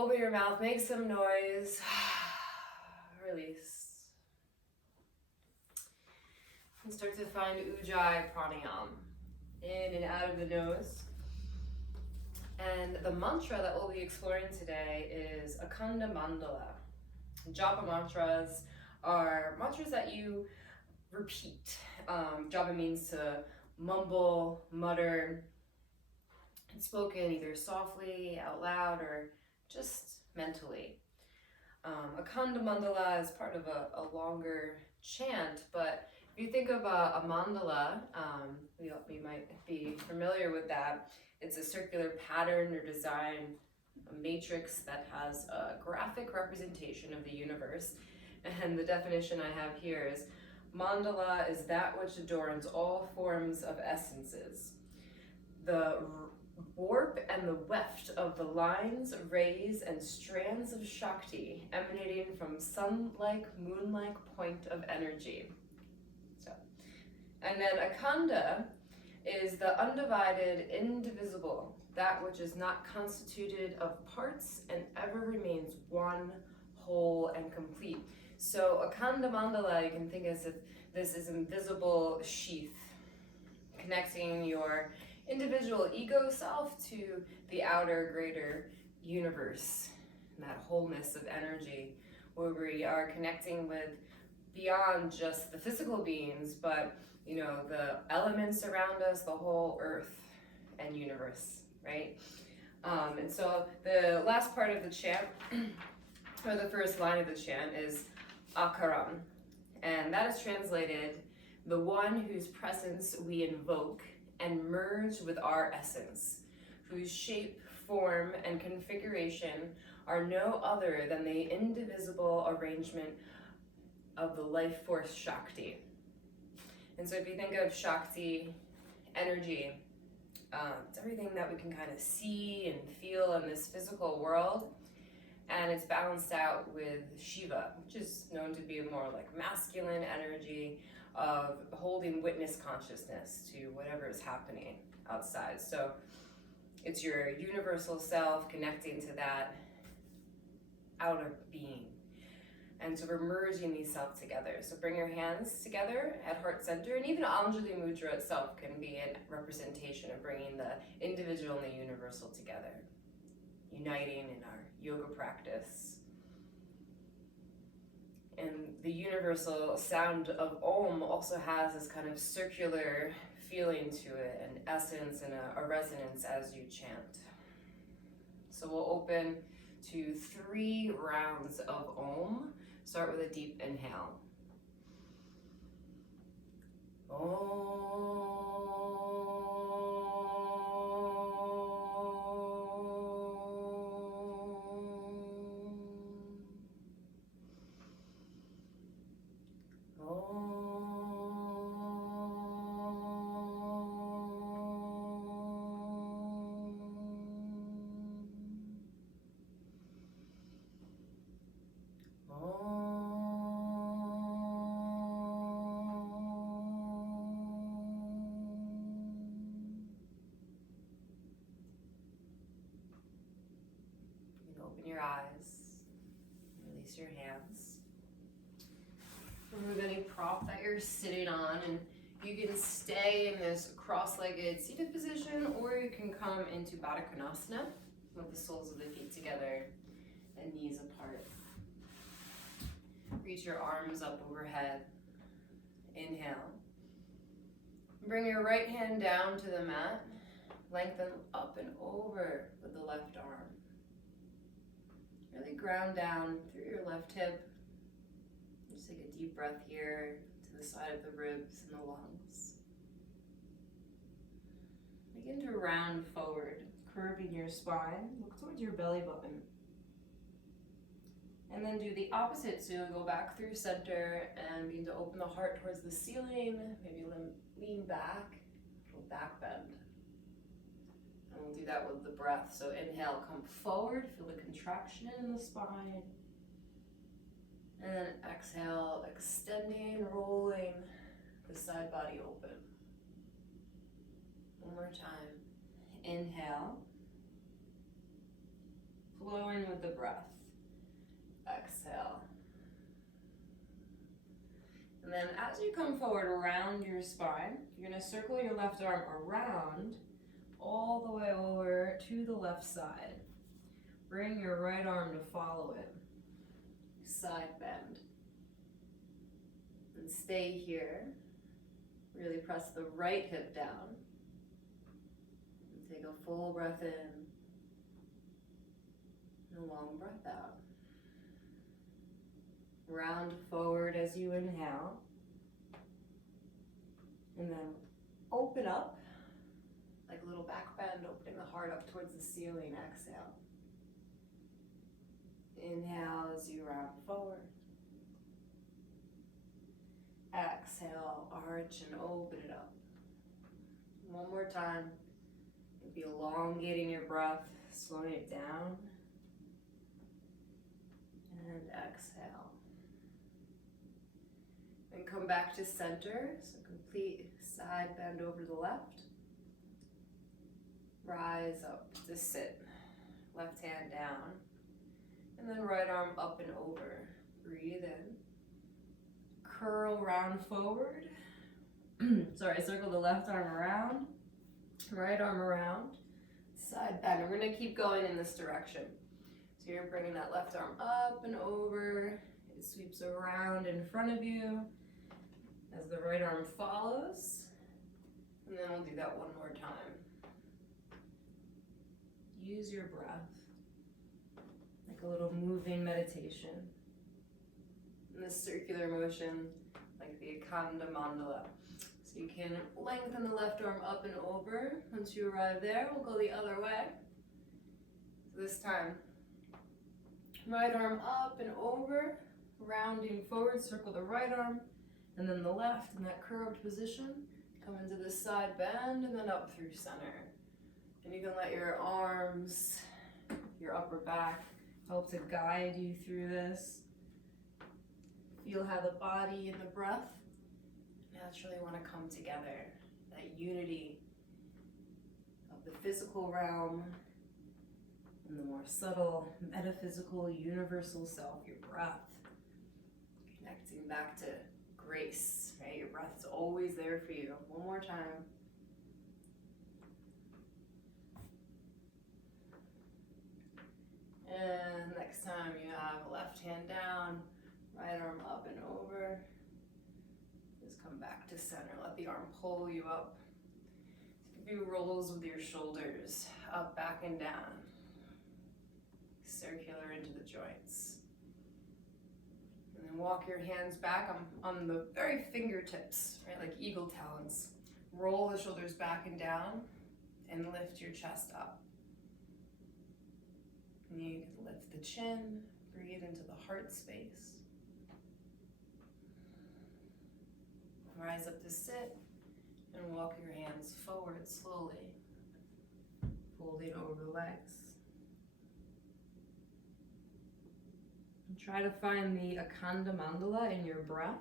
open your mouth, make some noise. Release. And start to find Ujjayi Pranayam. In and out of the nose. And the mantra that we'll be exploring today is Akanda Mandala. Japa mantras are mantras that you repeat. Japa means to mumble, mutter, spoken either softly, out loud, or just mentally. Akanda Mandala is part of a longer chant, but if you think of a mandala, we might be familiar with that. It's a circular pattern or design, a matrix that has a graphic representation of the universe. And the definition I have here is, mandala is that which adorns all forms of essences. The warp and the weft of the lines, rays, and strands of Shakti emanating from sun-like, moon-like point of energy. And then Akanda is the undivided, indivisible, that which is not constituted of parts and ever remains one, whole, and complete. So Akanda Mandala, you can think as if this is invisible sheath connecting your individual ego self to the outer, greater universe, and that wholeness of energy where we are connecting with beyond just the physical beings, but the elements around us, the whole earth and universe, right? And so the last part of the chant, or the first line of the chant, is Akaram. And that is translated, the one whose presence we invoke and merge with our essence, whose shape, form, and configuration are no other than the indivisible arrangement of the life force Shakti. And so if you think of Shakti, energy, it's everything that we can kind of see and feel in this physical world, and it's balanced out with Shiva, which is known to be a more like masculine energy of holding witness consciousness to whatever is happening outside. So it's your universal self connecting to that outer being. And so we're merging these self together. So bring your hands together at heart center, and even Anjali Mudra itself can be a representation of bringing the individual and the universal together, uniting in our yoga practice. And the universal sound of Om also has this kind of circular feeling to it, an essence and a resonance as you chant. So we'll open to 3 rounds of Om. Start with a deep inhale. Om. Open your eyes, release your hands. Remove any prop that you're sitting on, and you can stay in this cross-legged seated position, or you can come into Baddha Konasana with the soles of the feet together and knees apart. Reach your arms up overhead. Inhale. Bring your right hand down to the mat. Lengthen up and over with the left arm. Really ground down through your left hip. Just take a deep breath here to the side of the ribs and the lungs. Begin to round forward, curving your spine. Look towards your belly button. And then do the opposite, so go back through center and begin to open the heart towards the ceiling. Maybe lean back, a little back bend. And we'll do that with the breath. So inhale, come forward, feel the contraction in the spine. And then exhale, extending, rolling the side body open. One more time. Inhale. flowing with the breath. Exhale. And then as you come forward around your spine, you're going to circle your left arm around all the way over to the left side. Bring your right arm to follow it. Side bend. And stay here. Really press the right hip down. And take a full breath in. And a long breath out. Round forward as you inhale. And then open up, like a little back bend, opening the heart up towards the ceiling. Exhale. Inhale as you round forward. Exhale, arch and open it up. One more time. Maybe elongating your breath, slowing it down. And exhale. And come back to center, so complete side bend over to the left. Rise up to sit, left hand down, and then right arm up and over. Breathe in. Curl round forward. Sorry, circle the left arm around, right arm around, side bend. We're gonna keep going in this direction. So you're bringing that left arm up and over. It sweeps around in front of you as the right arm follows. And then we'll do that one more time. Use your breath like a little moving meditation. In this circular motion, like the Akanda Mandala. So you can lengthen the left arm up and over. Once you arrive there, we'll go the other way. So this time, right arm up and over, rounding forward, circle the right arm, and then the left in that curved position. Come into this side bend and then up through center. And you can let your arms, your upper back, help to guide you through this. Feel how the body and the breath naturally want to come together. That unity of the physical realm and the more subtle, metaphysical, universal self, your breath. Connecting back to grace, right? Your breath's always there for you. One more time. And next time you have left hand down, right arm up and over. Just come back to center. Let the arm pull you up. A few rolls with your shoulders, up, back, and down. Circular into the joints. And then walk your hands back on the very fingertips, right, like eagle talons. Roll the shoulders back and down and lift your chest up. And you can lift the chin, breathe into the heart space. Rise up to sit and walk your hands forward slowly, folding over the legs. And try to find the Akanda Mandala in your breath.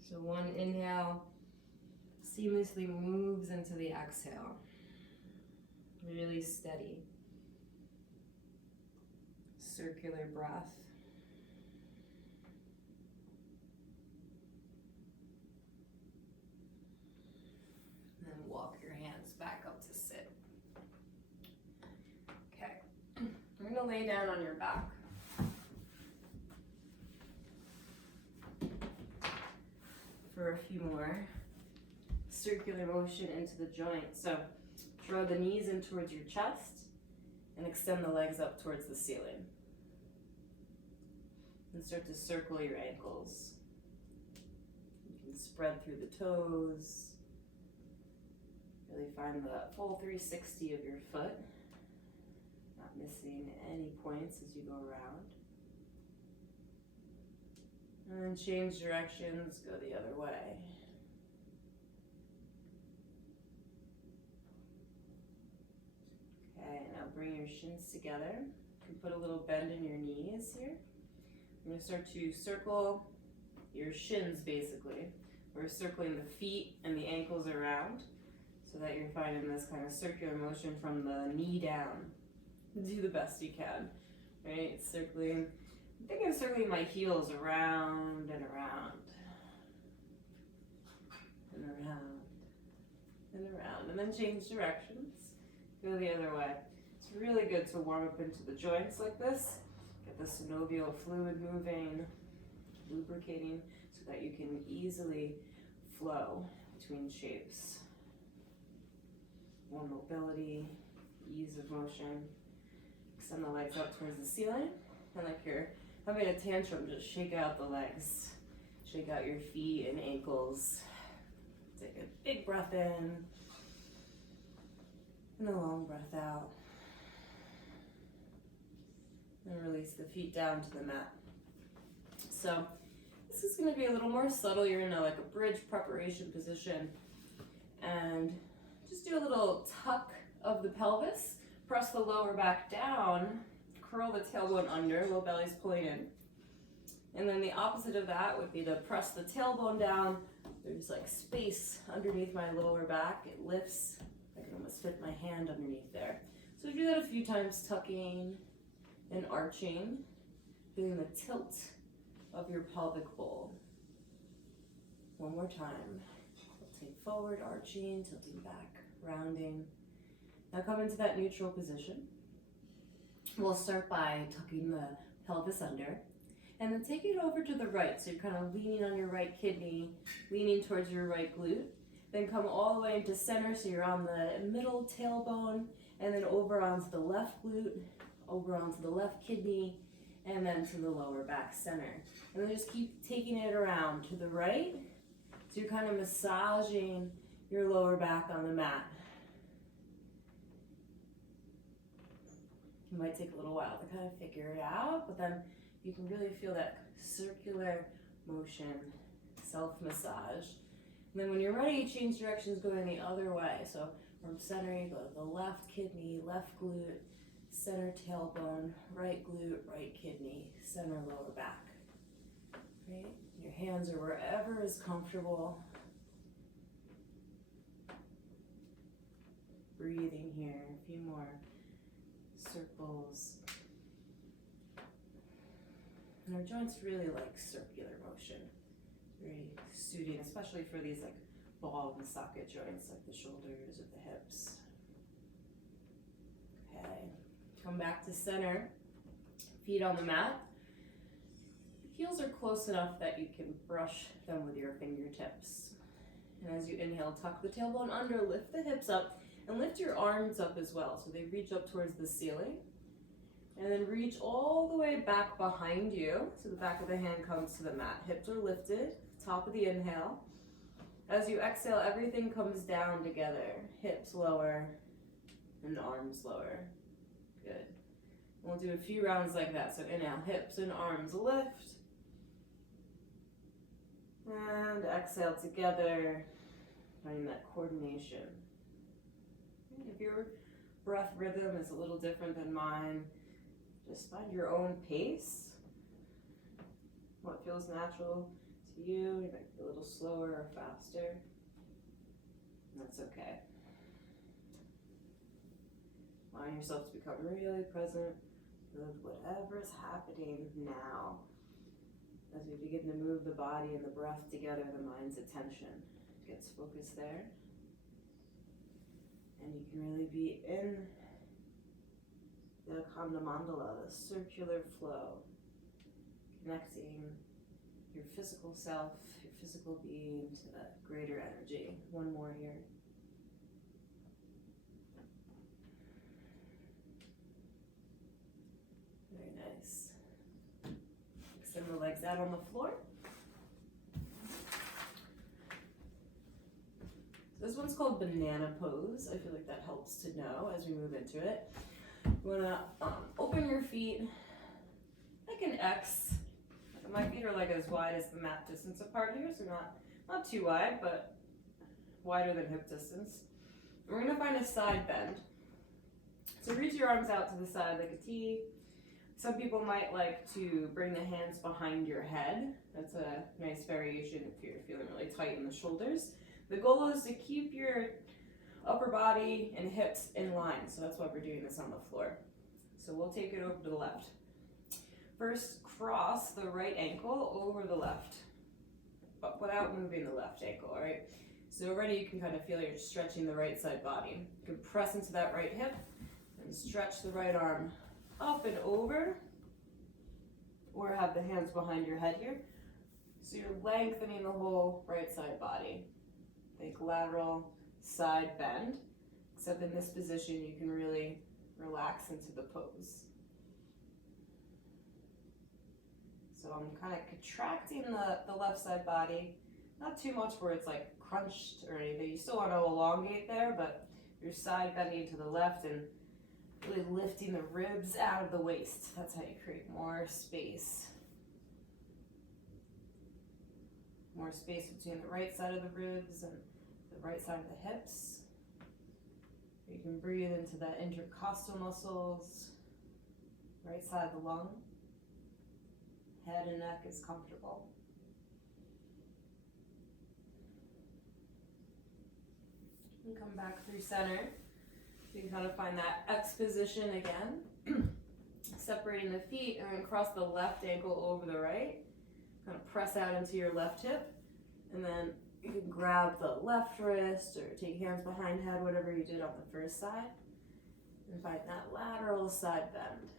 So one inhale seamlessly moves into the exhale. Really steady. Circular breath. And then walk your hands back up to sit. Okay, we're gonna lay down on your back. For a few more. Circular motion into the joints. So draw the knees in towards your chest and extend the legs up towards the ceiling. And start to circle your ankles. You can spread through the toes. Really find the full 360 of your foot. Not missing any points as you go around. And then change directions, go the other way. Okay, now bring your shins together. You can put a little bend in your knees here. I'm going to start to circle your shins basically. We're circling the feet and the ankles around so that you're finding this kind of circular motion from the knee down. do the best you can, right? Circling, I think I'm circling my heels around and around and around and around, and then change directions, go the other way. It's really good to warm up into the joints like this, get the synovial fluid moving, lubricating, so that you can easily flow between shapes. More mobility, ease of motion. Extend the legs up towards the ceiling, and like you're having a tantrum, just shake out the legs. Shake out your feet and ankles. Take a big breath in, and a long breath out. And release the feet down to the mat. So this is going to be a little more subtle. You're in like a bridge preparation position, and just do a little tuck of the pelvis. Press the lower back down, curl the tailbone under, low belly's pulling in. And then the opposite of that would be to press the tailbone down. There's like space underneath my lower back. It lifts. I can almost fit my hand underneath there. So do that a few times, tucking and arching, feeling the tilt of your pelvic bowl. One more time. Tilting forward, arching, tilting back, rounding. Now come into that neutral position. We'll start by tucking the pelvis under, and then take it over to the right. So you're kind of leaning on your right kidney, leaning towards your right glute. Then come all the way into center, so you're on the middle tailbone, and then over onto the left glute, over onto the left kidney, and then to the lower back center. And then just keep taking it around to the right. So you're kind of massaging your lower back on the mat. It might take a little while to kind of figure it out, but then you can really feel that circular motion, self-massage. And then when you're ready, change directions, going the other way. So from center, you go to the left kidney, left glute, center tailbone, right glute, right kidney, center lower back. Right? Your hands are wherever is comfortable. Breathing here, a few more circles. And our joints really like circular motion. Very soothing, especially for these like ball and socket joints, like the shoulders or the hips. Okay, come back to center, feet on the mat. Heels are close enough that you can brush them with your fingertips. And as you inhale, tuck the tailbone under, lift the hips up, and lift your arms up as well, so they reach up towards the ceiling. And then reach all the way back behind you, so the back of the hand comes to the mat. Hips are lifted, top of the inhale. As you exhale, everything comes down together. Hips lower and arms lower. Good. We'll do a few rounds like that. So inhale, hips and arms lift. And exhale together, finding that coordination. If your breath rhythm is a little different than mine, just find your own pace. What feels natural to you. You might be a little slower or faster. And that's okay. Allowing yourself to become really present with whatever is happening now. As we begin to move the body and the breath together, the mind's attention gets focused there. And you can really be in the Akanda Mandala, the circular flow, connecting your physical self, your physical being to that greater energy. One more here. Very nice. Extend the legs out on the floor. This one's called banana pose. I feel like that helps to know as we move into it. You want to open your feet like an X. My feet are like as wide as the mat distance apart here, so not too wide, but wider than hip distance. We're going to find a side bend. So reach your arms out to the side like a T. Some people might like to bring the hands behind your head. That's a nice variation if you're feeling really tight in the shoulders. The goal is to keep your upper body and hips in line, so that's why we're doing this on the floor. So we'll take it over to the left. First, cross the right ankle over the left, but without moving the left ankle, all right? So already you can kind of feel you're stretching the right side body. You can press into that right hip and stretch the right arm up and over, or have the hands behind your head here. So you're lengthening the whole right side body. Think lateral side bend, except in this position you can really relax into the pose. So I'm kind of contracting the left side body, not too much where it's like crunched or anything. You still want to elongate there, but your side bending to the left and really lifting the ribs out of the waist. That's how you create more space. More space between the right side of the ribs and the right side of the hips. You can breathe into the intercostal muscles, right side of the lung. Head and neck is comfortable. And come back through center. You can kind of find that X position again. Separating the feet and then cross the left ankle over the right. Kind of press out into your left hip. And then you can grab the left wrist or take hands behind head, whatever you did on the first side. And find that lateral side bend.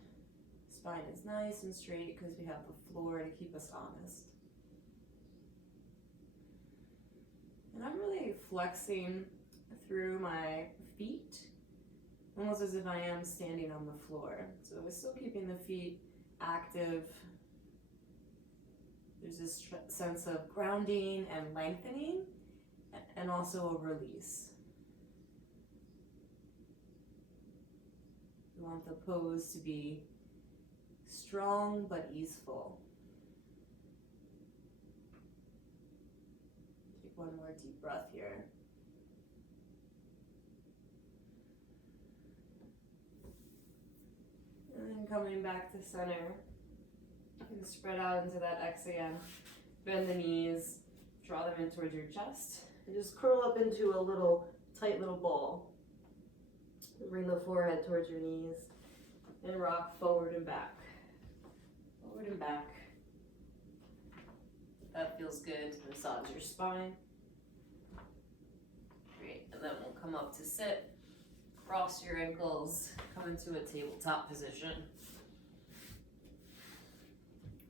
Spine is nice and straight because we have the floor to keep us honest. And I'm really flexing through my feet, almost as if I am standing on the floor. So we're still keeping the feet active. There's this sense of grounding and lengthening, and also a release. We want the pose to be strong but easeful. Take one more deep breath here. And then coming back to center, you can spread out into that X again. Bend the knees, draw them in towards your chest, and just curl up into a little, tight little ball. Bring the forehead towards your knees, and rock forward and back. Forward and back. That feels good to massage your spine. Great, and then we'll come up to sit. Cross your ankles, come into a tabletop position.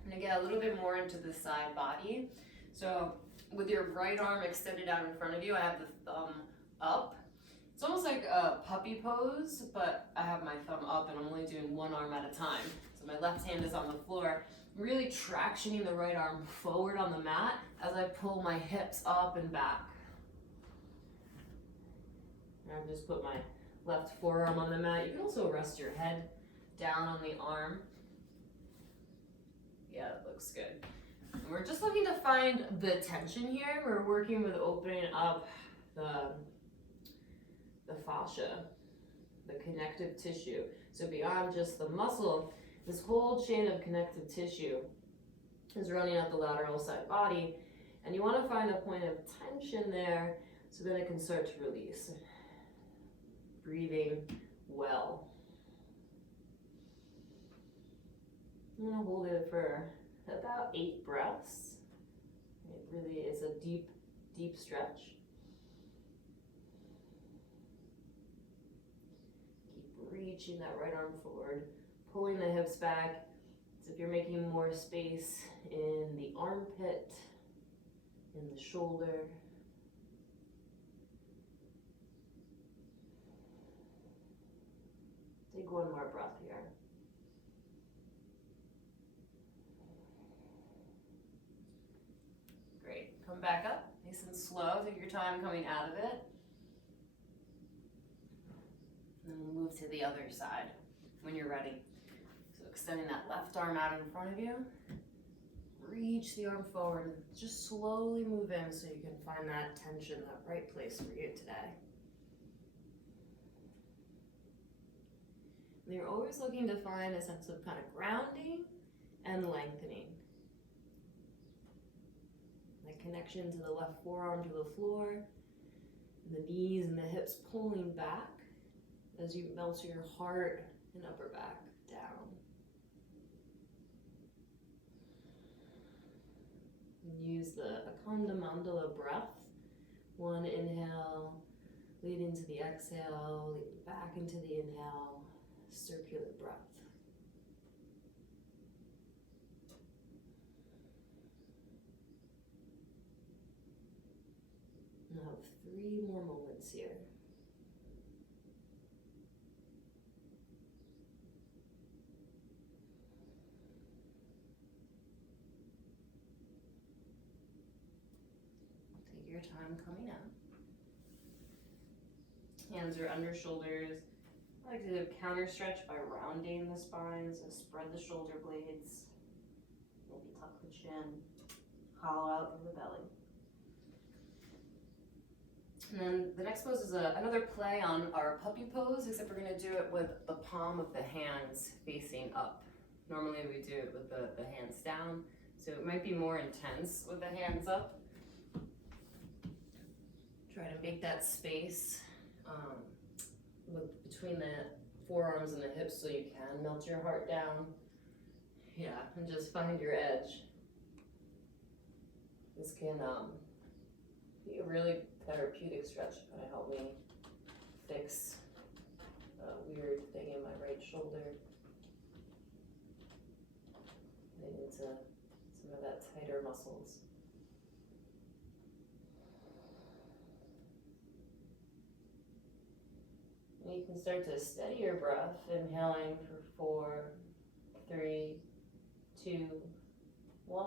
I'm gonna get a little bit more into the side body. So with your right arm extended out in front of you, I have the thumb up. It's almost like a puppy pose, but I have my thumb up and I'm only doing one arm at a time. So my left hand is on the floor, really tractioning the right arm forward on the mat as I pull my hips up and back. And I've just put my left forearm on the mat. You can also rest your head down on the arm. Yeah, that looks good. And we're just looking to find the tension here. We're working with opening up the fascia, the connective tissue. So beyond just the muscle, this whole chain of connective tissue is running up the lateral side body. And you want to find a point of tension there so that it can start to release. Breathing well. I'm going to hold it for about 8 breaths. It really is a deep, deep stretch. Keep reaching that right arm forward, pulling the hips back as if you're making more space in the armpit, in the shoulder. Take one more breath here. Great. Come back up, nice and slow. Take your time coming out of it. And then we'll move to the other side when you're ready. So extending that left arm out in front of you. Reach the arm forward and just slowly move in so you can find that tension, that right place for you today. And you're always looking to find a sense of kind of grounding and lengthening. That connection to the left forearm to the floor, and the knees and the hips pulling back as you melt your heart and upper back use the Akanda Mandala breath. One inhale, lead into the exhale, lead back into the inhale, circular breath. Now 3 more moments here. Take your time coming out. Hands are under shoulders. I like to do a counter stretch by rounding the spine, so spread the shoulder blades, maybe tuck the chin, hollow out through the belly. And then the next pose is another play on our puppy pose, except we're going to do it with the palm of the hands facing up. Normally we do it with the hands down, so it might be more intense with the hands up. Try to make that space between the forearms and the hips so you can melt your heart down. Yeah, and just find your edge. This can be a really therapeutic stretch. Kind of help me fix a weird thing in my right shoulder. Getting into some of that tighter muscles. And you can start to steady your breath, inhaling for 4, 3, 2, 1.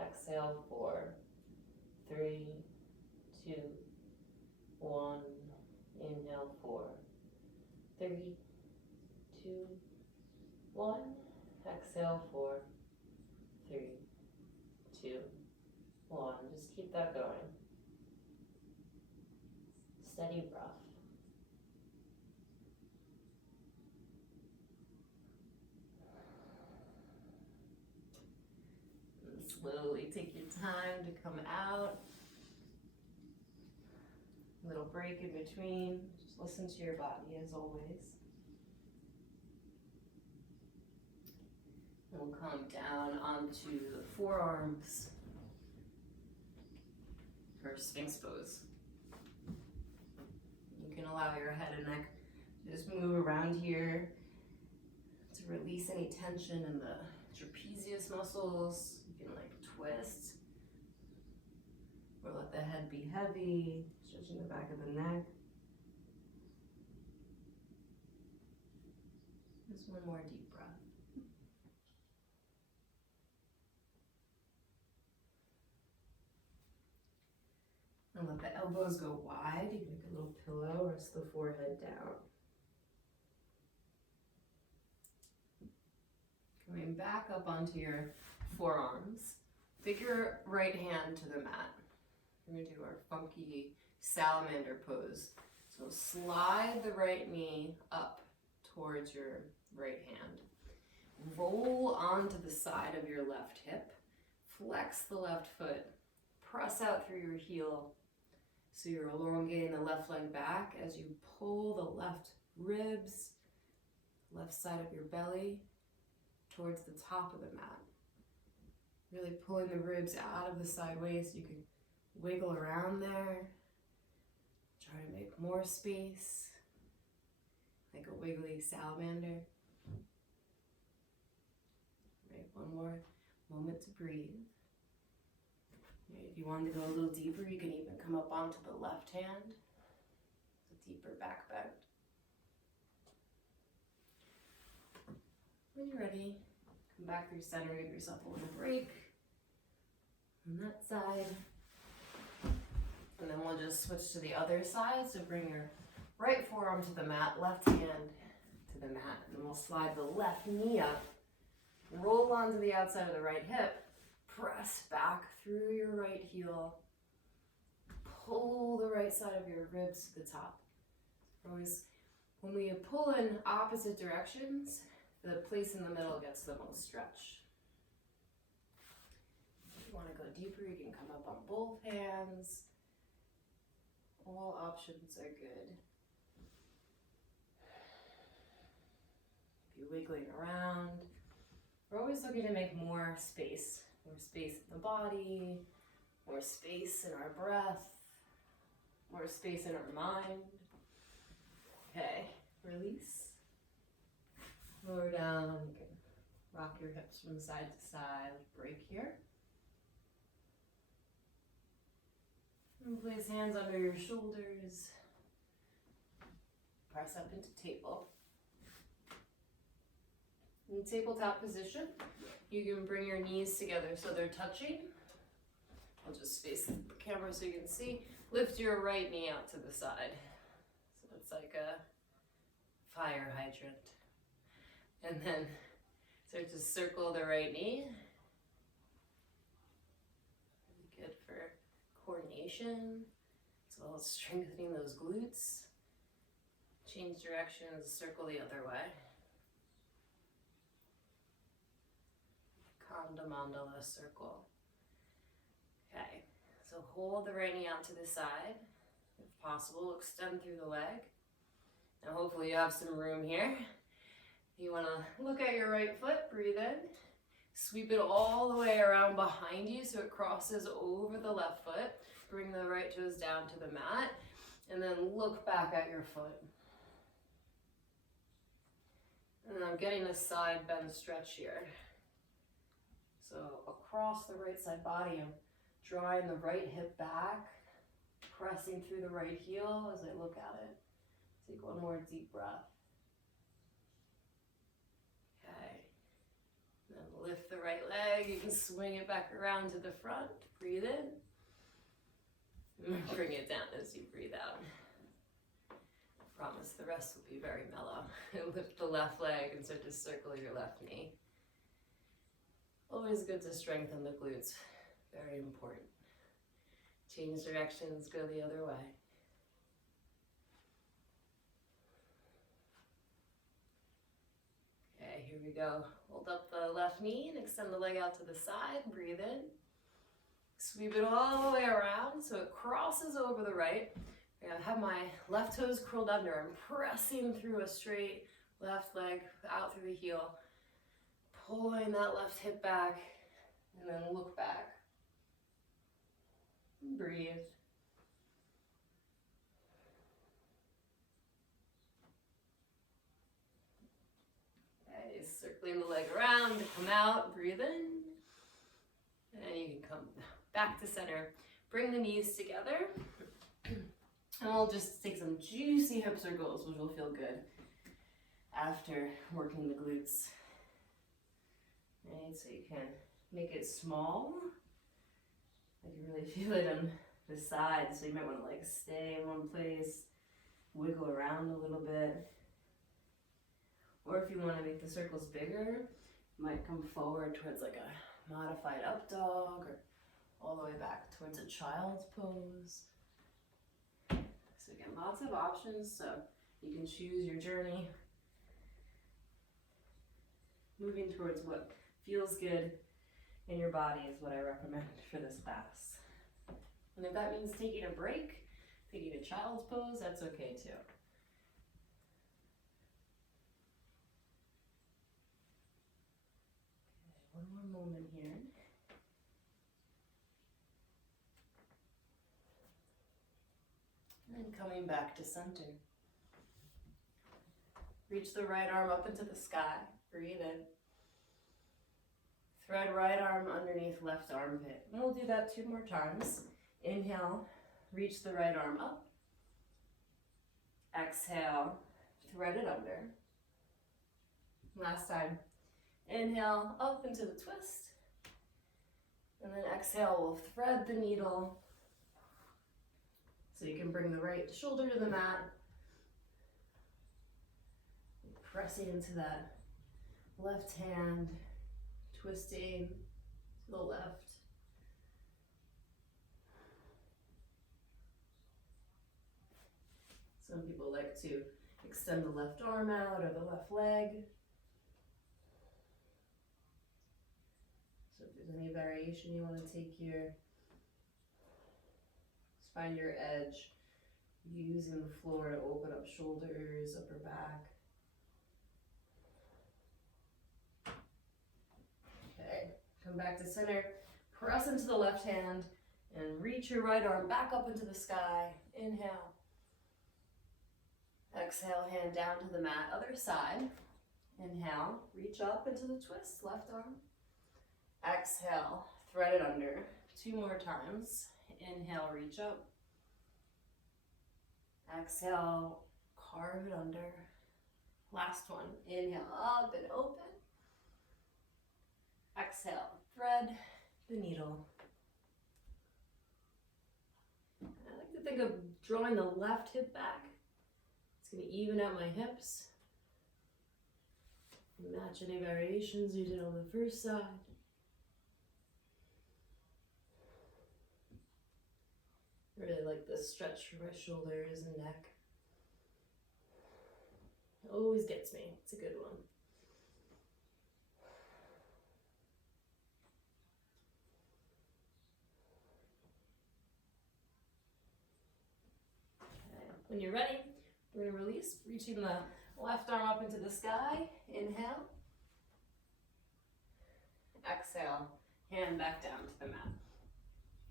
Exhale, 4, 3, 2, 1. Inhale, 4, 3, 2, 1. Exhale, 4, 3, 2, 1. Just keep that going. Steady breath. Slowly take your time to come out. A little break in between. Just listen to your body as always. We'll come down onto the forearms for Sphinx pose. You can allow your head and neck to just move around here to release any tension in the trapezius muscles. You can like twist or let the head be heavy, stretching the back of the neck. Just one more deep breath. And let the elbows go wide. You can make a little pillow, rest the forehead down. Coming back up onto your forearms. Take your right hand to the mat. We're going to do our funky salamander pose. So slide the right knee up towards your right hand. Roll onto the side of your left hip. Flex the left foot. Press out through your heel. So you're elongating the left leg back as you pull the left ribs, left side of your belly towards the top of the mat. Really pulling the ribs out of the side waist. You can wiggle around there. Try to make more space, like a wiggly salamander. Right, one more moment to breathe. If you want to go a little deeper, you can even come up onto the left hand. It's a deeper back bend. When you're ready, come back through center, give yourself a little break on that side. And then we'll just switch to the other side. So bring your right forearm to the mat, left hand to the mat. And then we'll slide the left knee up, roll onto the outside of the right hip, press back through your right heel, pull the right side of your ribs to the top. Always, when we pull in opposite directions, the place in the middle gets the most stretch. If you want to go deeper, you can come up on both hands. All options are good. If you're wiggling around, we're always looking to make more space in the body, More space in our breath, more space in our mind. Okay, release. Lower down, you can rock your hips from side to side, break here. And place hands under your shoulders. Press up into table. In tabletop position, you can bring your knees together so they're touching. I'll just face the camera so you can see. Lift your right knee out to the side. So it's like a fire hydrant. And then start to circle the right knee. Really good for coordination, as well as strengthening those glutes. Change directions, circle the other way. Akanda Mandala Circle. Okay, so hold the right knee out to the side. If possible, extend through the leg. Now hopefully you have some room here. You want to look at your right foot, breathe in. Sweep it all the way around behind you so it crosses over the left foot. Bring the right toes down to the mat. And then look back at your foot. And then I'm getting a side bend stretch here. So across the right side body, I'm drawing the right hip back, pressing through the right heel as I look at it. Take one more deep breath. Okay. Then lift the right leg. You can swing it back around to the front. Breathe in. And bring it down as you breathe out. Promise the rest will be very mellow. And lift the left leg and start to circle your left knee. Always good to strengthen the glutes. Very important. Change directions, go the other way. Okay, here we go. Hold up the left knee and extend the leg out to the side. Breathe in. Sweep it all the way around so it crosses over the right. I'm gonna have my left toes curled under. I'm pressing through a straight left leg out through the heel. Pulling that left hip back and then look back. And breathe. Okay, circling the leg around to come out, breathe in. And you can come back to center. Bring the knees together. And we'll just take some juicy hip circles, which will feel good after working the glutes. Right, so you can make it small. I can really feel it on the sides, so you might want to like stay in one place, wiggle around a little bit. Or if you want to make the circles bigger, you might come forward towards like a modified up dog or all the way back towards a child's pose. So again, lots of options, so you can choose your journey. Moving towards what feels good in your body is what I recommend for this class. And if that means taking a break, taking a child's pose, that's okay too. Okay, one more moment here. And coming back to center. Reach the right arm up into the sky. Breathe in. Thread right arm underneath left armpit. And we'll do that 2 more times. Inhale, reach the right arm up. Exhale, thread it under. Last time. Inhale, up into the twist. And then exhale, we'll thread the needle. So you can bring the right shoulder to the mat. Pressing into that left hand, twisting to the left. Some people like to extend the left arm out or the left leg. So if there's any variation you want to take here, just find your edge, using the floor to open up shoulders, upper back. Okay, come back to center, press into the left hand, And reach your right arm back up into the sky. Inhale. Exhale, hand down to the mat, other side. Inhale, reach up into the twist, left arm. Exhale, thread it under. 2 more times. Inhale, reach up. Exhale, carve it under. Last one. Inhale, up and open. Exhale, thread the needle. I like to think of drawing the left hip back. It's going to even out my hips. Match any variations you did on the first side. I really like this stretch for my shoulders and neck. It always gets me. It's a good one. Okay. When you're ready, we're going to release, reaching the left arm up into the sky. Inhale. Exhale. Hand back down to the mat.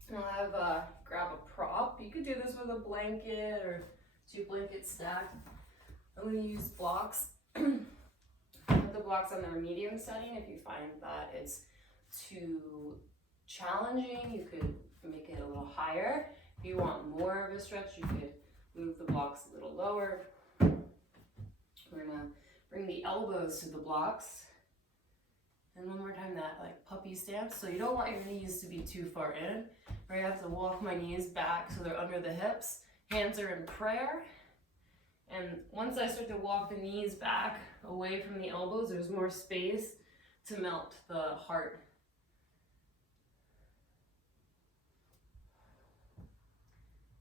And I'll have grab a prop. You could do this with a blanket or 2 blankets stacked. I'm going to use blocks. Put the blocks on their medium setting. If you find that it's too challenging, you could make it a little higher. If you want more of a stretch, you could move the blocks a little lower. We're going to bring the elbows to the blocks. And one more time, that like puppy stance. So you don't want your knees to be too far in. Where I have to walk my knees back so they're under the hips. Hands are in prayer. And once I start to walk the knees back away from the elbows, there's more space to melt the heart.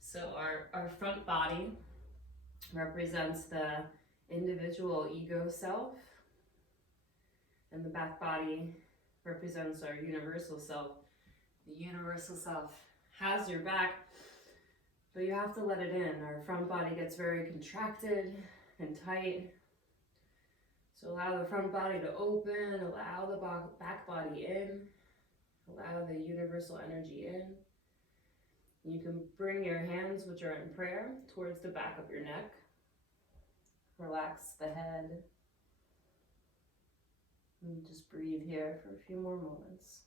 So our front body represents the individual ego self. And the back body represents our universal self. The universal self has your back, but you have to let it in. Our front body gets very contracted and tight. So allow the front body to open, allow the back body in, allow the universal energy in. You can bring your hands, which are in prayer, towards the back of your neck. Relax the head. And just breathe here for a few more moments.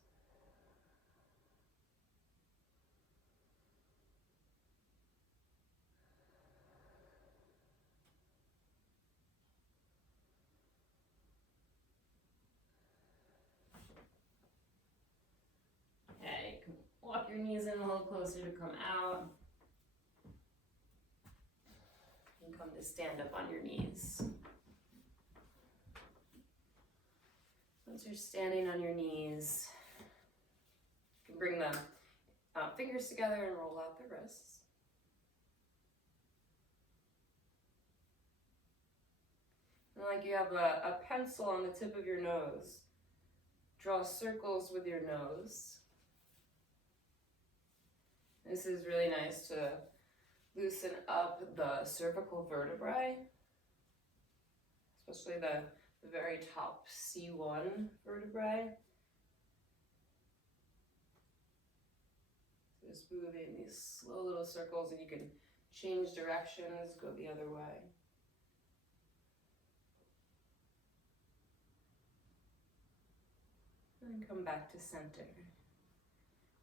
Okay, you can walk your knees in a little closer to come out. And come to stand up on your knees. Once you're standing on your knees, you can bring the fingers together and roll out the wrists. And like you have a pencil on the tip of your nose, draw circles with your nose. This is really nice to loosen up the cervical vertebrae, especially the very top C1 vertebrae. Just moving these slow little circles, and you can change directions, go the other way. And come back to center.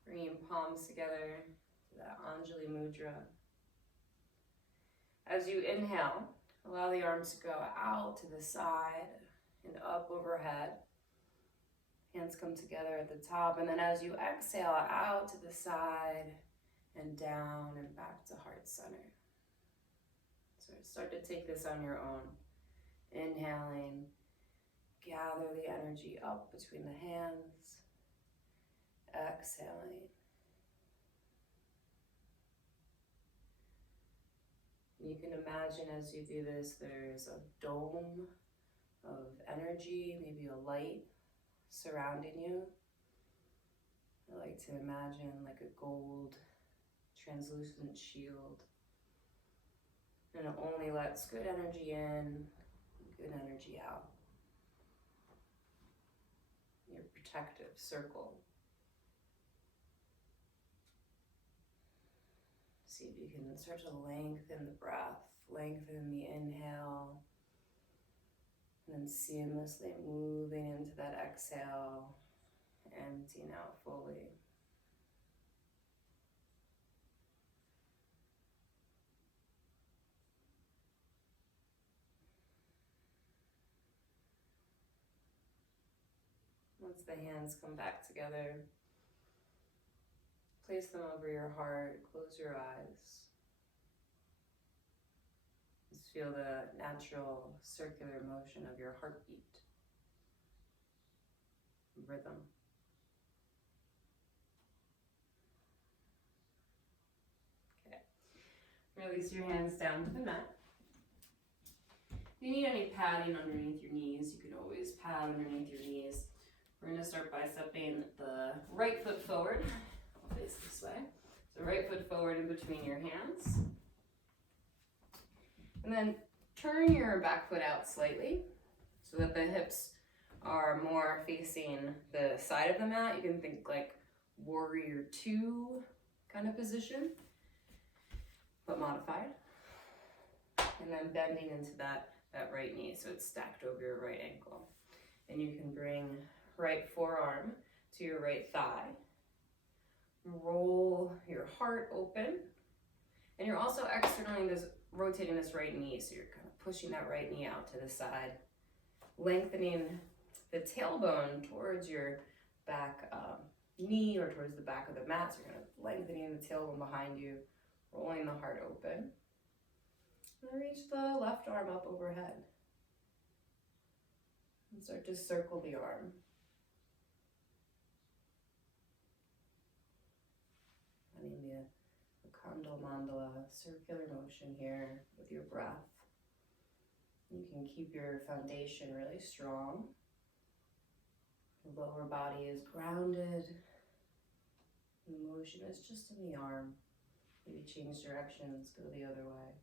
Bringing palms together to that Anjali Mudra. As you inhale, allow the arms to go out to the side and up overhead. Hands come together at the top, and then as you exhale, out to the side and down and back to heart center. So start to take this on your own. Inhaling, gather the energy up between the hands. Exhaling. You can imagine as you do this, there's a dome of energy, maybe a light surrounding you. I like to imagine like a gold translucent shield. And it only lets good energy in, good energy out. Your protective circle. See if you can start to lengthen the breath, lengthen the inhale, and then seamlessly moving into that exhale, emptying out fully. Once the hands come back together, place them over your heart, close your eyes. Just feel the natural circular motion of your heartbeat, rhythm. Okay, release your hands down to the mat. If you need any padding underneath your knees, you can always pad underneath your knees. We're going to start by stepping the right foot forward. I'll face this way. So right foot forward in between your hands. And then turn your back foot out slightly so that the hips are more facing the side of the mat. You can think like warrior two kind of position, but modified. And then bending into that right knee so it's stacked over your right ankle. And you can bring right forearm to your right thigh. Roll your heart open. And you're also externally rotating this right knee, so you're kind of pushing that right knee out to the side, lengthening the tailbone towards your back knee or towards the back of the mat. So you're kind of lengthening the tailbone behind you, rolling the heart open. And then reach the left arm up overhead. And start to circle the arm. Finding the Akanda Mandala Circular motion here with your breath. You can keep your foundation really strong. The lower body is grounded. The motion is just in the arm. Maybe change directions, go the other way.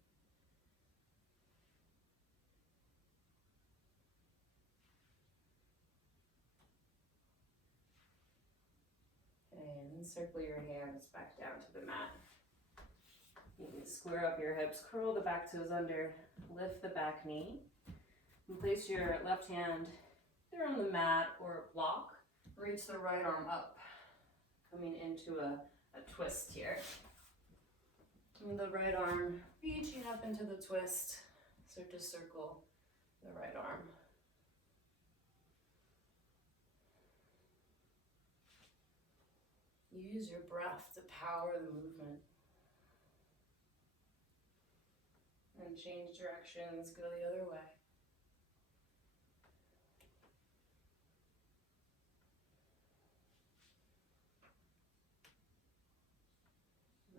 And circle your hands back down to the mat. You can square up your hips, curl the back toes under, lift the back knee, and place your left hand either on the mat or a block. Reach the right arm up, coming into a twist here. And the right arm reaching up into the twist, start to circle the right arm. Use your breath to power the movement. And change directions, go the other way.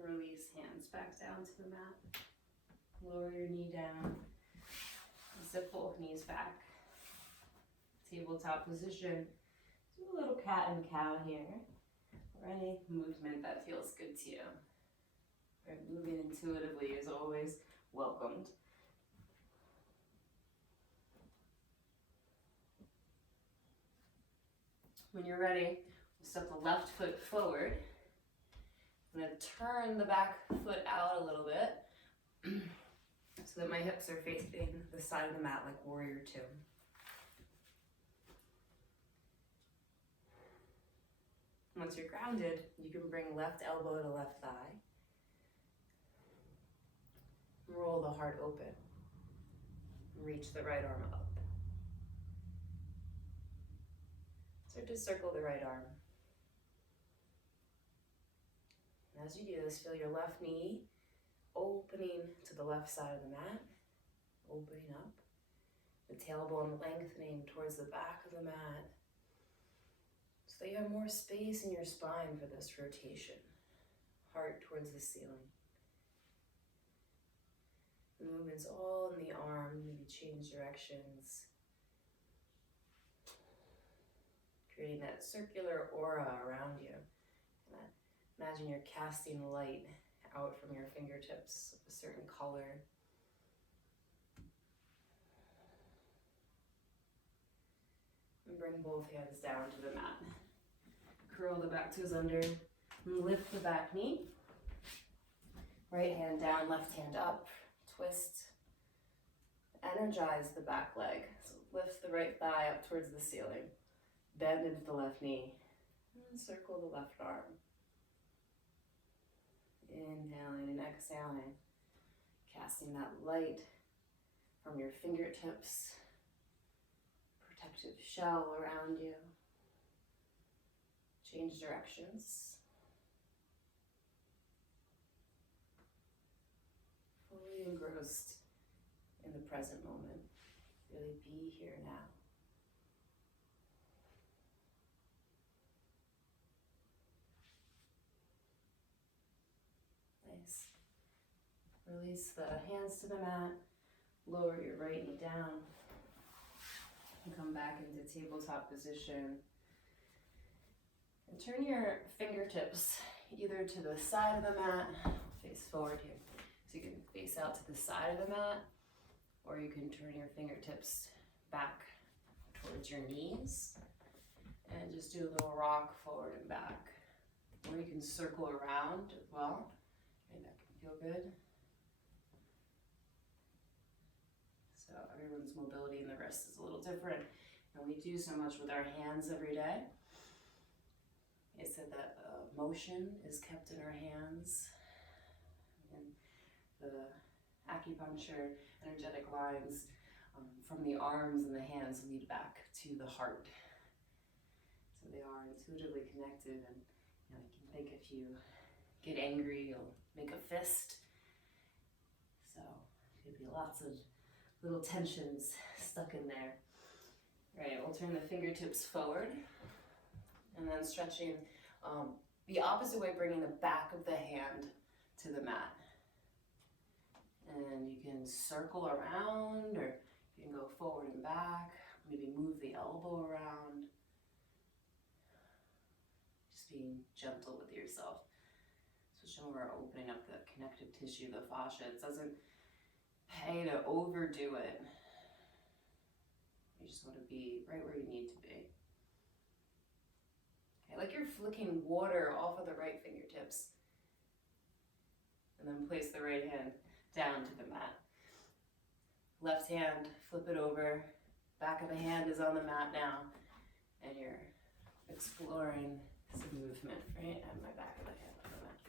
Release hands back down to the mat. Lower your knee down. Sit both knees back. Tabletop position. Do a little cat and cow here. Or any movement that feels good to you. Right, moving intuitively is always welcomed. When you're ready, we'll step the left foot forward. I'm going to turn the back foot out a little bit so that my hips are facing the side of the mat like warrior two. Once you're grounded, you can bring left elbow to left thigh. Roll the heart open. Reach the right arm up. Start to circle the right arm. And as you do this, feel your left knee opening to the left side of the mat, opening up. The tailbone lengthening towards the back of the mat, so that you have more space in your spine for this rotation. Heart towards the ceiling. The movement's all in the arm, maybe change directions. Creating that circular aura around you. Imagine you're casting light out from your fingertips of a certain color. And bring both hands down to the mat. Curl the back toes under and lift the back knee. Right hand down, left hand up, twist. Energize the back leg. So lift the right thigh up towards the ceiling. Bend into the left knee. And circle the left arm. Inhaling and exhaling. Casting that light from your fingertips. Protective shell around you. Change directions. Fully engrossed in the present moment. Really be here now. Nice. Release the hands to the mat. Lower your right knee down. And come back into tabletop position. And turn your fingertips either to the side of the mat, face forward here. So you can face out to the side of the mat, or you can turn your fingertips back towards your knees and just do a little rock forward and back. Or you can circle around as well. Okay, that can feel good. So everyone's mobility in the wrist is a little different, and we do so much with our hands every day. It said that motion is kept in our hands, and the acupuncture energetic lines from the arms and the hands lead back to the heart. So they are intuitively connected, and you can think if you get angry, you'll make a fist. So there'll be lots of little tensions stuck in there. All right, we'll turn the fingertips forward, and then stretching the opposite way, bringing the back of the hand to the mat. And you can circle around, or you can go forward and back, maybe move the elbow around. Just being gentle with yourself. Especially when we're opening up the connective tissue, the fascia. It doesn't pay to overdo it. You just want to be right where you need to be. Okay, like you're flicking water off of the right fingertips. And then place the right hand down to the mat. Left hand, flip it over. Back of the hand is on the mat now. And you're exploring some movement, right? And my back of the hand on the mat.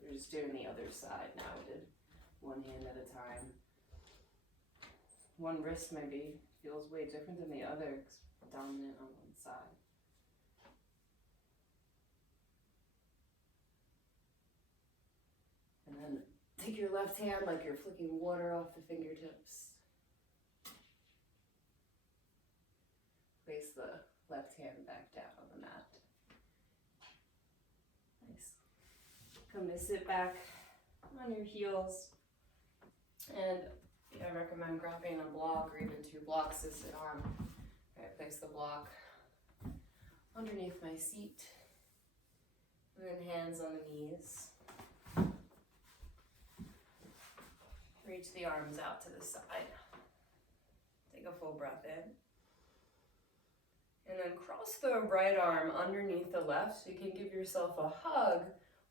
We're just doing the other side now. We did one hand at a time. One wrist maybe feels way different than the other, because we're dominant on one side. And then take your left hand like you're flicking water off the fingertips. Place the left hand back down on the mat. Nice. Come to sit back on your heels. And I recommend grabbing a block or even two blocks to sit on. Okay, place the block underneath my seat. And then hands on the knees. Reach the arms out to the side. Take a full breath in. And then cross the right arm underneath the left so you can give yourself a hug,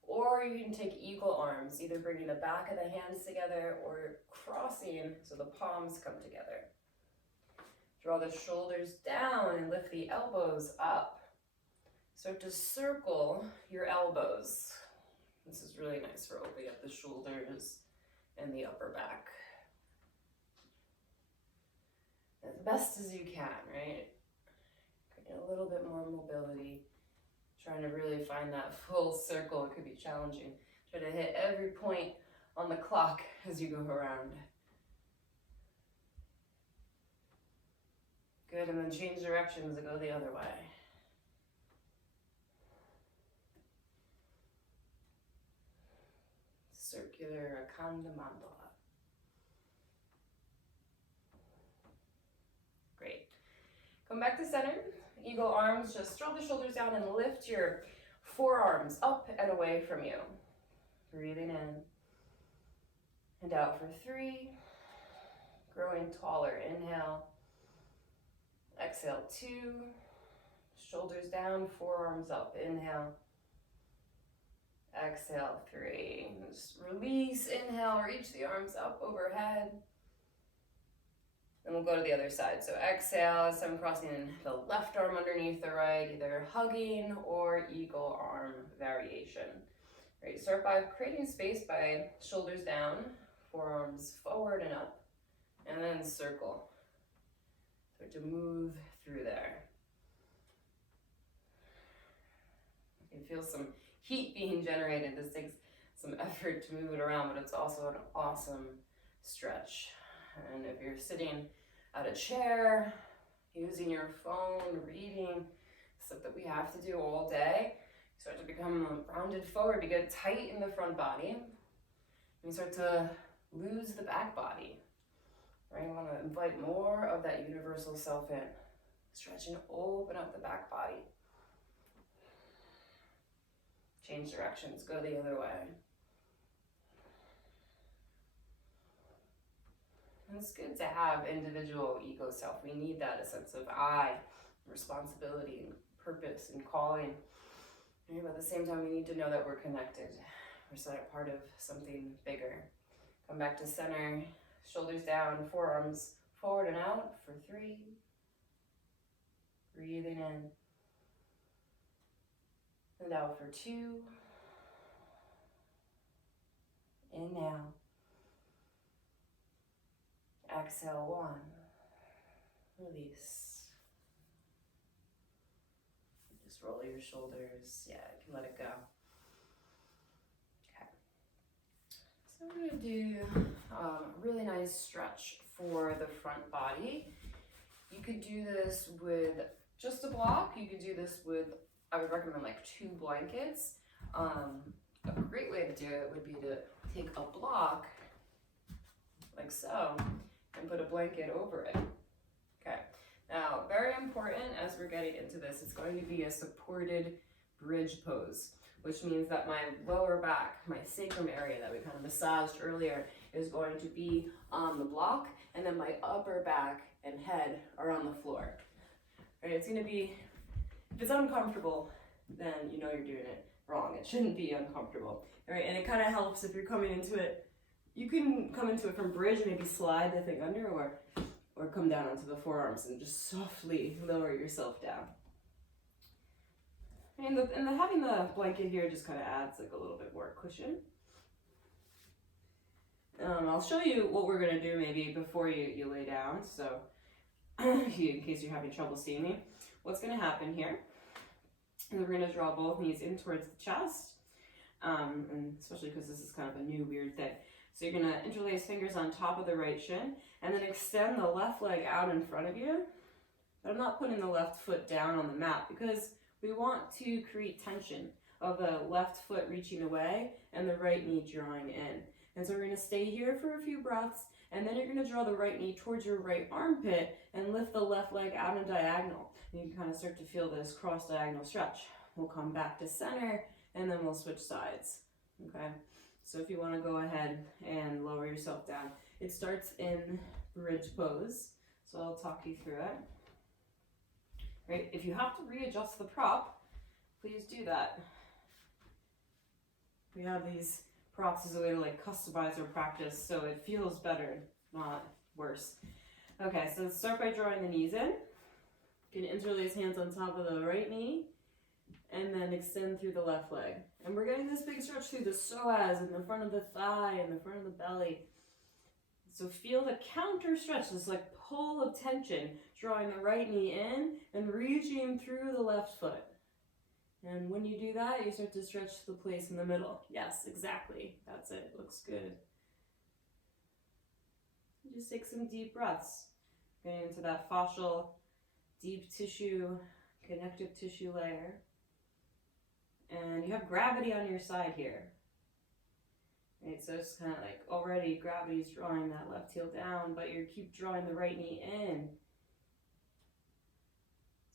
or you can take eagle arms, either bringing the back of the hands together or crossing so the palms come together. Draw the shoulders down and lift the elbows up. Start to circle your elbows. This is really nice for opening up the shoulders and the upper back. As best as you can, right? A little bit more mobility. Trying to really find that full circle. It could be challenging. Try to hit every point on the clock as you go around. Good, and then change directions and go the other way. Circular Akanda Mandala. Great. Come back to center. Eagle arms, just draw the shoulders down and lift your forearms up and away from you. Breathing in and out for 3. Growing taller. Inhale. Exhale, 2. Shoulders down, forearms up. Inhale. Exhale, 3. Just release, inhale, reach the arms up overhead. Then we'll go to the other side. So exhale, so I'm crossing the left arm underneath the right, either hugging or eagle arm variation. Right, start by creating space by shoulders down, forearms forward and up, and then circle. Start to move through there. You can feel some heat being generated. This takes some effort to move it around, but it's also an awesome stretch. And if you're sitting at a chair, using your phone, reading, stuff that we have to do all day, you start to become rounded forward. You get tight in the front body. And you start to lose the back body. Right? You want to invite more of that universal self in. Stretch and open up the back body. Change directions, go the other way. And it's good to have individual ego self. We need that, a sense of I, responsibility, and purpose, and calling. But at the same time, we need to know that we're connected. We're part of something bigger. Come back to center, shoulders down, forearms forward and out for 3. Breathing in. And out for 2. In now. Exhale, 1. Release. Just roll your shoulders. Yeah, you can let it go. Okay. So we're going to do a really nice stretch for the front body. You could do this with just a block. You could do this with, I would recommend like 2 blankets. A great way to do it would be to take a block like so and put a blanket over it. Okay, now very important as we're getting into this, it's going to be a supported bridge pose, which means that my lower back, my sacrum area that we kind of massaged earlier, is going to be on the block, and then my upper back and head are on the floor. Right, it's going to be, if it's uncomfortable, then you know you're doing it wrong. It shouldn't be uncomfortable. All right, and it kind of helps if you're coming into it. You can come into it from bridge, maybe slide the thing under, or come down onto the forearms and just softly lower yourself down. And having the blanket here just kind of adds like a little bit more cushion. I'll show you what we're going to do maybe before you lay down, so in case you're having trouble seeing me. What's going to happen here is we're going to draw both knees in towards the chest, and especially because this is kind of a new weird thing. So you're going to interlace fingers on top of the right shin, and then extend the left leg out in front of you. But I'm not putting the left foot down on the mat because we want to create tension of the left foot reaching away and the right knee drawing in. And so we're going to stay here for a few breaths, and then you're going to draw the right knee towards your right armpit and lift the left leg out in diagonal. And you can kind of start to feel this cross diagonal stretch. We'll come back to center, and then we'll switch sides. Okay? So if you want to go ahead and lower yourself down, it starts in bridge pose. So I'll talk you through it. Right? If you have to readjust the prop, please do that. We have these props as a way to like customize our practice so it feels better, not worse. Okay, so let's start by drawing the knees in. You can interlace hands on top of the right knee and then extend through the left leg. And we're getting this big stretch through the psoas and the front of the thigh and the front of the belly. So feel the counter stretch, this like pull of tension, drawing the right knee in and reaching through the left foot. And when you do that, you start to stretch the place in the middle. Yes, exactly. That's it. Looks good. Just take some deep breaths. Getting into that fascial, deep tissue, connective tissue layer. And you have gravity on your side here. Right, so it's kind of like already gravity's drawing that left heel down, but you keep drawing the right knee in.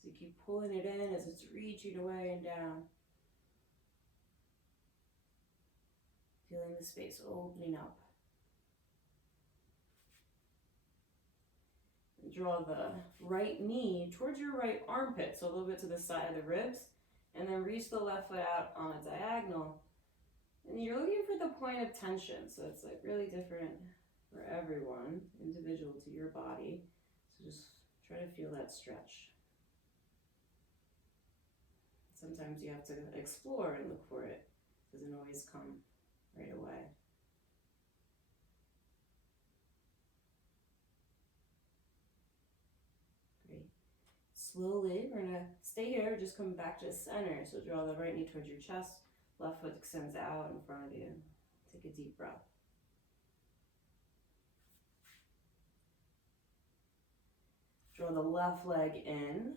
So you keep pulling it in as it's reaching away and down. Feeling the space opening up. And draw the right knee towards your right armpit, so a little bit to the side of the ribs, and then reach the left foot out on a diagonal And you're looking for the point of tension, so it's like really different for everyone, individual to your body. So just try to feel that stretch. Sometimes you have to explore and look for it. It doesn't always come right away. Great. Slowly, we're gonna stay here, just come back to center. So draw the right knee towards your chest, left foot extends out in front of you. Take a deep breath. Draw the left leg in.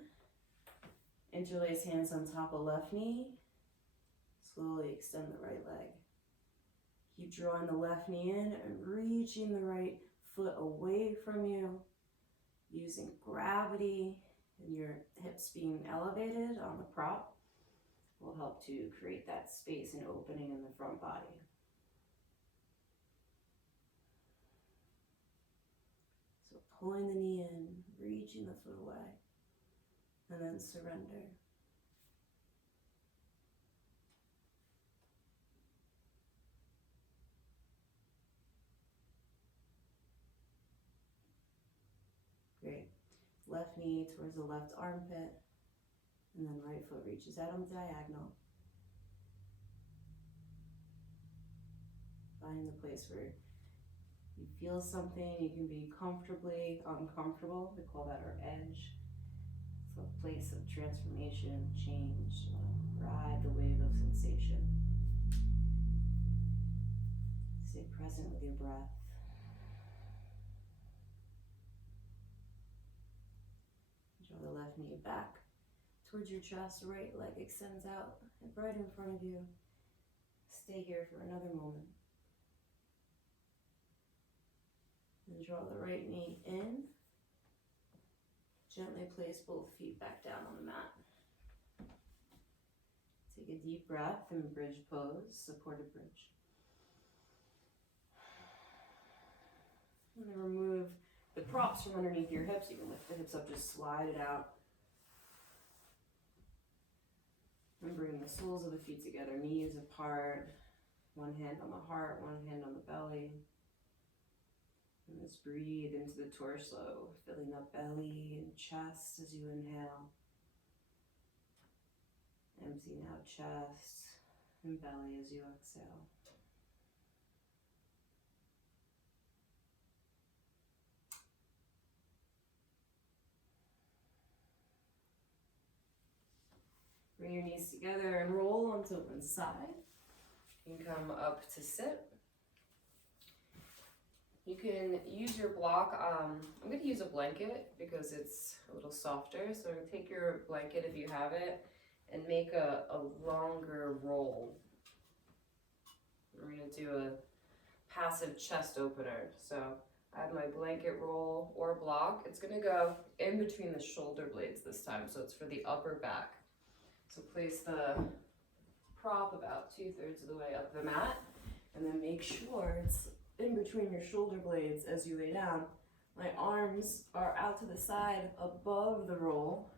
Interlace hands on top of left knee. Slowly extend the right leg. Keep drawing the left knee in and reaching the right foot away from you. Using gravity and your hips being elevated on the prop will help to create that space and opening in the front body. So pulling the knee in, reaching the foot away, and then surrender. Great. Left knee towards the left armpit, and then right foot reaches out on the diagonal. Find the place where you feel something, you can be comfortably uncomfortable. We call that our edge. It's a place of transformation, change. Ride the wave of sensation. Stay present with your breath. Draw the left knee back towards your chest, right leg extends out right in front of you. Stay here for another moment. And draw the right knee in. Gently place both feet back down on the mat. Take a deep breath and bridge pose, supported bridge. And then remove the props from underneath your hips. You can lift the hips up, just slide it out. And bring the soles of the feet together, knees apart. One hand on the heart, one hand on the belly. And just breathe into the torso, filling up belly and chest as you inhale. Emptying out chest and belly as you exhale. Bring your knees together and roll onto one side. You can come up to sit. You can use your block. I'm going to use a blanket because it's a little softer. So take your blanket if you have it and make a longer roll. We're going to do a passive chest opener. So I have my blanket roll or block. It's going to go in between the shoulder blades this time. So it's for the upper back. So place the prop about 2/3 of the way up the mat and then make sure it's in between your shoulder blades as you lay down. My arms are out to the side above the roll,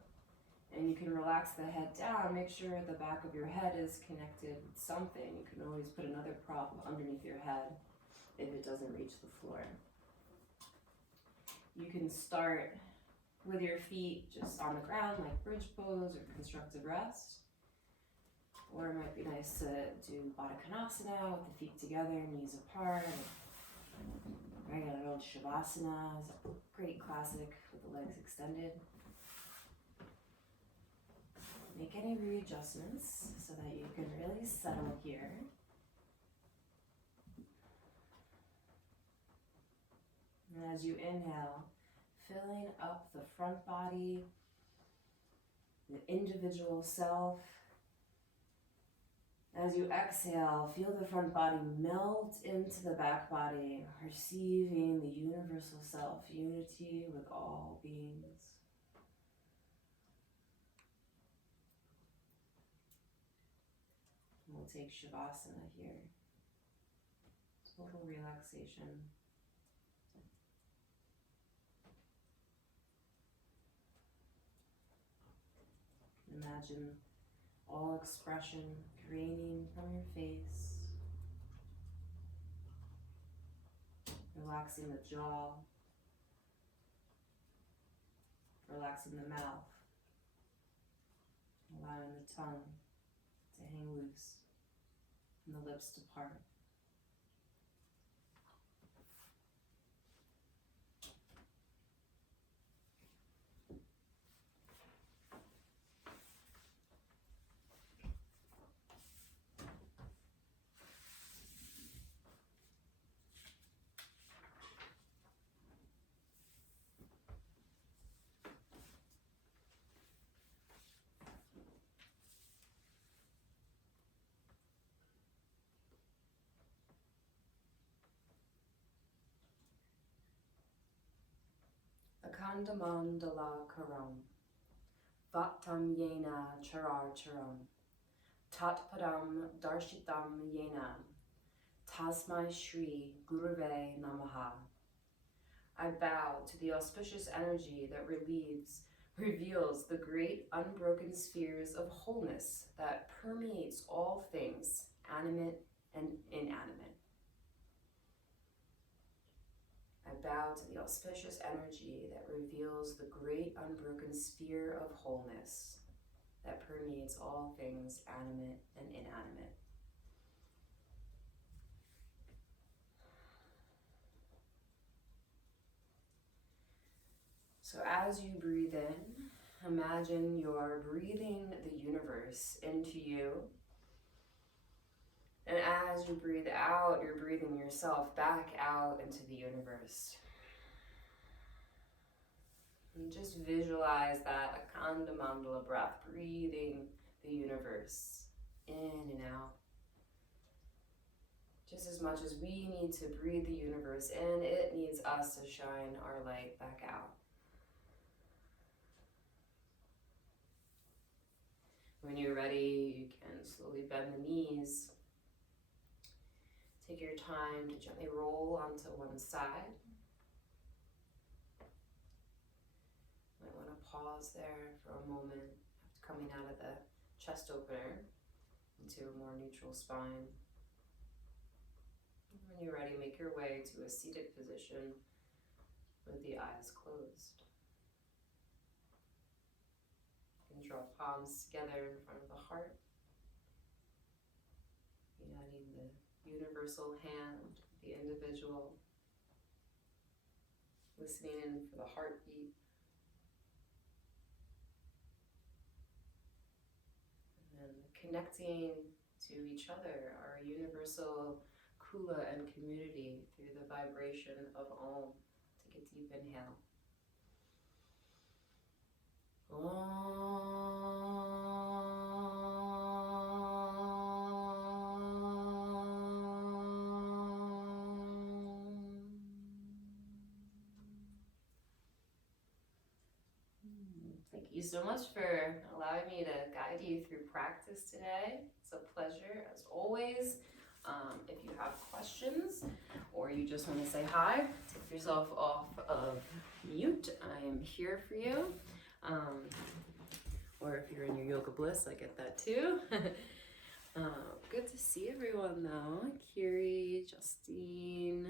and you can relax the head down. Make sure the back of your head is connected with something. You can always put another prop underneath your head if it doesn't reach the floor. You can start with your feet just on the ground, like bridge pose or constructed rest. Or it might be nice to do Baddha Konasana with the feet together, knees apart. Regular old Shavasana is a great classic with the legs extended. Make any readjustments so that you can really settle here. And as you inhale, filling up the front body, the individual self. As you exhale, feel the front body melt into the back body, receiving the universal self, unity with all beings. And we'll take Shavasana here. Total relaxation. Imagine all expression draining from your face, Relaxing the jaw, relaxing the mouth, allowing the tongue to hang loose and the lips to part. Akanda Mandala Vatam Yena Charar Charam, Tat Padam Darshitam Yena, Tasmai Shri Guruve Namaha. I bow to the auspicious energy that reveals the great unbroken spheres of wholeness that permeates all things, animate and inanimate. I bow to the auspicious energy that reveals the great unbroken sphere of wholeness that permeates all things, animate and inanimate. So as you breathe in, imagine you're breathing the universe into you. And as you breathe out, you're breathing yourself back out into the universe. And just visualize that Akanda Mandala breath, breathing the universe in and out. Just as much as we need to breathe the universe in, it needs us to shine our light back out. When you're ready, you can slowly bend the knees. Take your time to gently roll onto one side. Might want to pause there for a moment, coming out of the chest opener into a more neutral spine. When you're ready, make your way to a seated position with the eyes closed. You can draw palms together in front of the heart, uniting the universal hand, the individual, listening in for the heartbeat. And then connecting to each other, our universal kula and community through the vibration of Om. Take a deep inhale. Om. Thank you so much for allowing me to guide you through practice today. It's a pleasure as always. If you have questions or you just want to say hi, take yourself off of mute. I am here for you. Or if you're in your yoga bliss, I get that too. Good to see everyone though. Kiri, Justine.